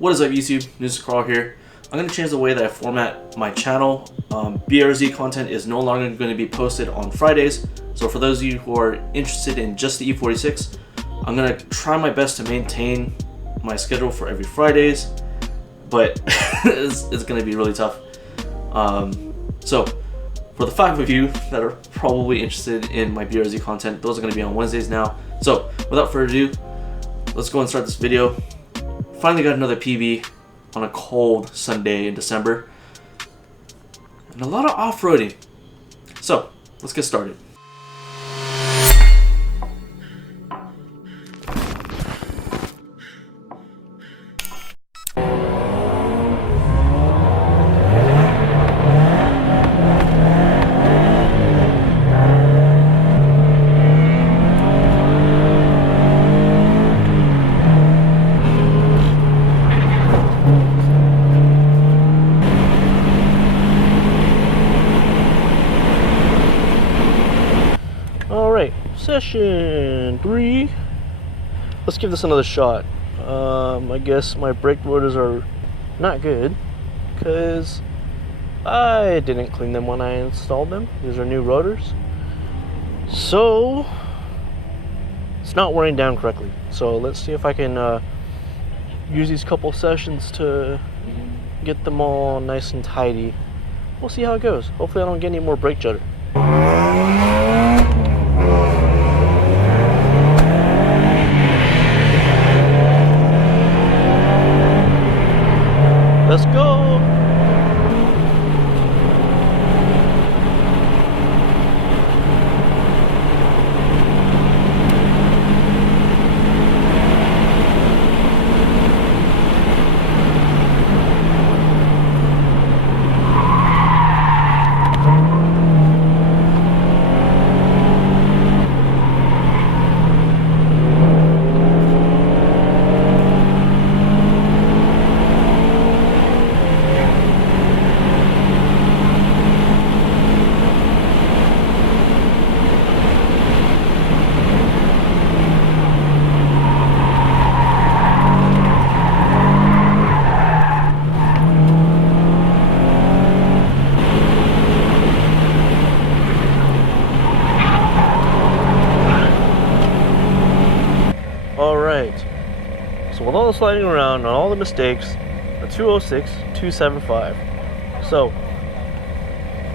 What is up YouTube, this is Carl here. I'm going to change the way that I format my channel. BRZ content is no longer going to be posted on Fridays. So for those of you who are interested in just the E46, I'm going to try my best to maintain my schedule for every Fridays, but it's going to be really tough. So for the 5 of you that are probably interested in my BRZ content, those are going to be on Wednesdays now. So without further ado, let's go and start this video. Finally got another PB on a cold Sunday in December, and a lot of off-roading. So let's get started. Session 3. Let's give this another shot. I guess my brake rotors are not good because I didn't clean them when I installed them. These are new rotors, so it's not wearing down correctly. So let's see if I can use these couple sessions to get them all nice and tidy. We'll see how it goes. Hopefully I don't get any more brake judder. Let's go! So with all the sliding around and all the mistakes, a 206, 275. So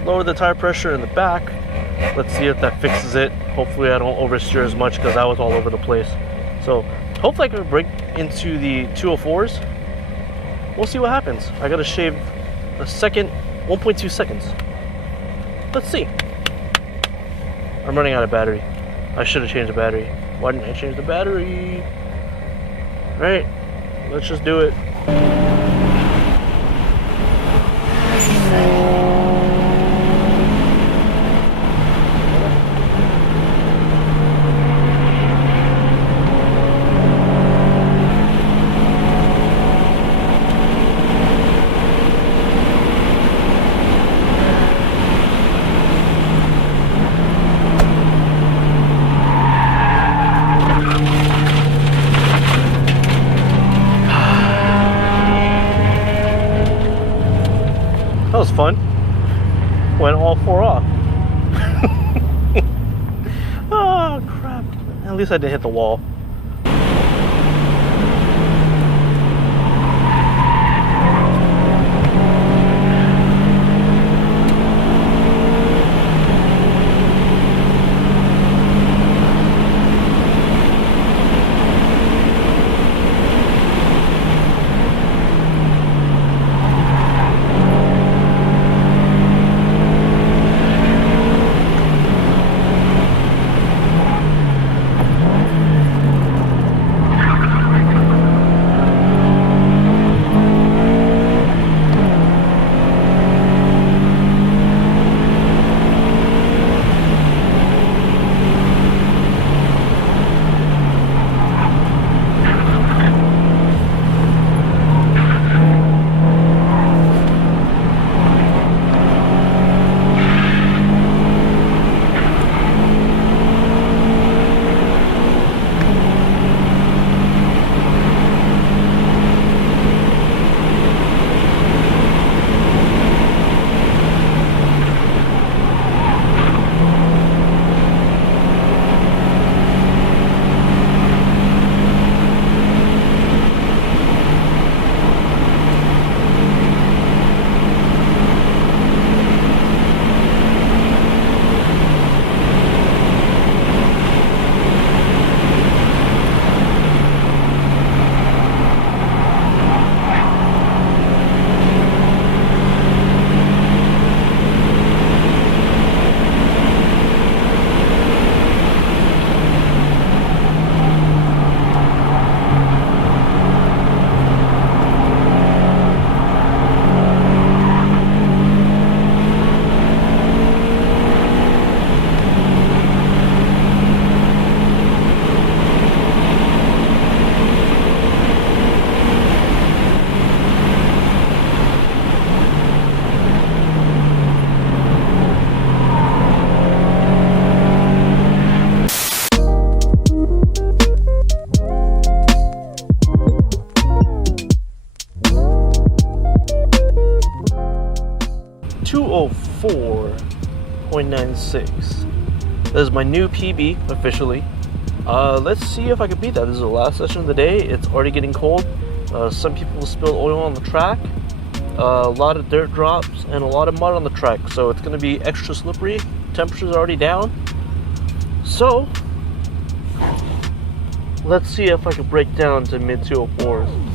lower the tire pressure in the back. Let's see if that fixes it. Hopefully I don't oversteer as much because I was all over the place. So hopefully I can break into the 204s. We'll see what happens. I gotta shave a second, 1.2 seconds. Let's see. I'm running out of battery. I should have changed the battery. Why didn't I change the battery? Right, let's just do it. That was fun. Went all 4 off. Oh crap. At least I didn't hit the wall. 204.96. That is my new PB officially. Let's see if I can beat that. This is the last session of the day. It's already getting cold. Some people spill oil on the track. A lot of dirt drops and a lot of mud on the track, so it's going to be extra slippery. Temperature's already down. So let's see if I can break down to mid 204s.